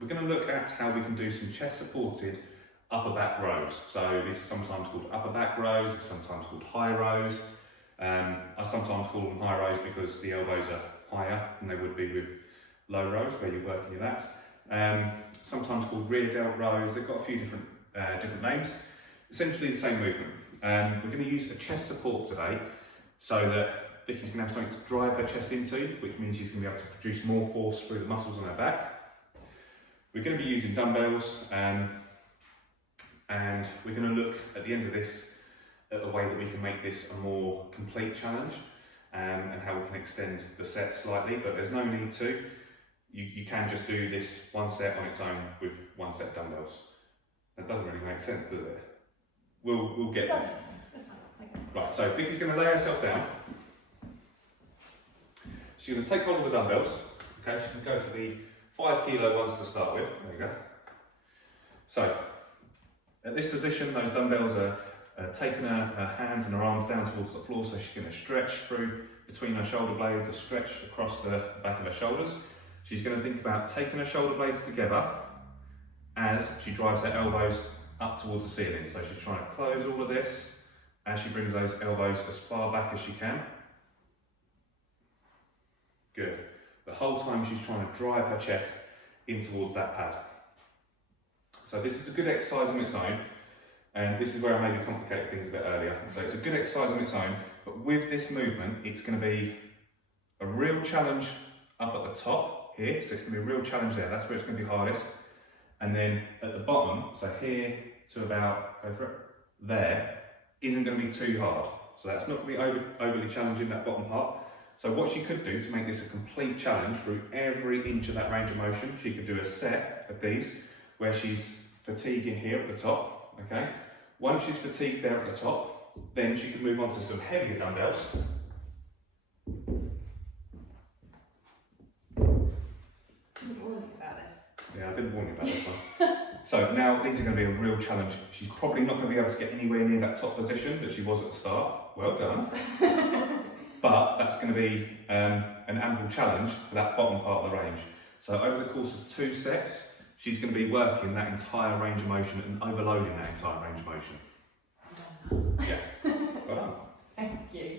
we're going to look at how we can do some chest supported upper back rows. So this is sometimes called upper back rows, it's sometimes called high rows. I sometimes call them high rows because the elbows are higher than they would be with low rows where you're working your lats. Sometimes called rear delt rows. They've got a few different names. Essentially the same movement. We're going to use a chest support today so that Vicky's going to have something to drive her chest into, which means she's going to be able to produce more force through the muscles on her back. We're going to be using dumbbells, and we're going to look at the end of this at the way that we can make this a more complete challenge, and how we can extend the set slightly, but there's no need to. You can just do this one set on its own with one set of dumbbells. That doesn't really make sense, does it? We'll get there. Does make sense. That's fine. Okay. Right, so Vicky's going to lay herself down. She's going to take hold of the dumbbells. Okay, she can go for the 5 kilo ones to start with. There you go. So, at this position, those dumbbells are taking her hands and her arms down towards the floor, so she's going to stretch through between her shoulder blades, a stretch across the back of her shoulders. She's going to think about taking her shoulder blades together as she drives her elbows up towards the ceiling. So she's trying to close all of this as she brings those elbows as far back as she can. Good. The whole time she's trying to drive her chest in towards that pad. So this is a good exercise on its own, and this is where I maybe complicated things a bit earlier. So it's a good exercise on its own, but with this movement, it's going to be a real challenge up at the top here. So it's going to be a real challenge there. That's where it's going to be hardest. And then at the bottom, so here to about, go for it, there, isn't going to be too hard. So that's not going to be overly challenging, that bottom part. So what she could do to make this a complete challenge through every inch of that range of motion, she could do a set of these where she's fatiguing here at the top, okay? Once she's fatigued there at the top, then she can move on to some heavier dumbbells. Didn't warn you about this. Yeah, I didn't warn you about this one. So now these are going to be a real challenge. She's probably not going to be able to get anywhere near that top position that she was at the start. Well done. But that's going to be an ample challenge for that bottom part of the range. So over the course of 2 sets, she's going to be working that entire range of motion and overloading that entire range of motion. I'm done now. Yeah. Well done. Thank you.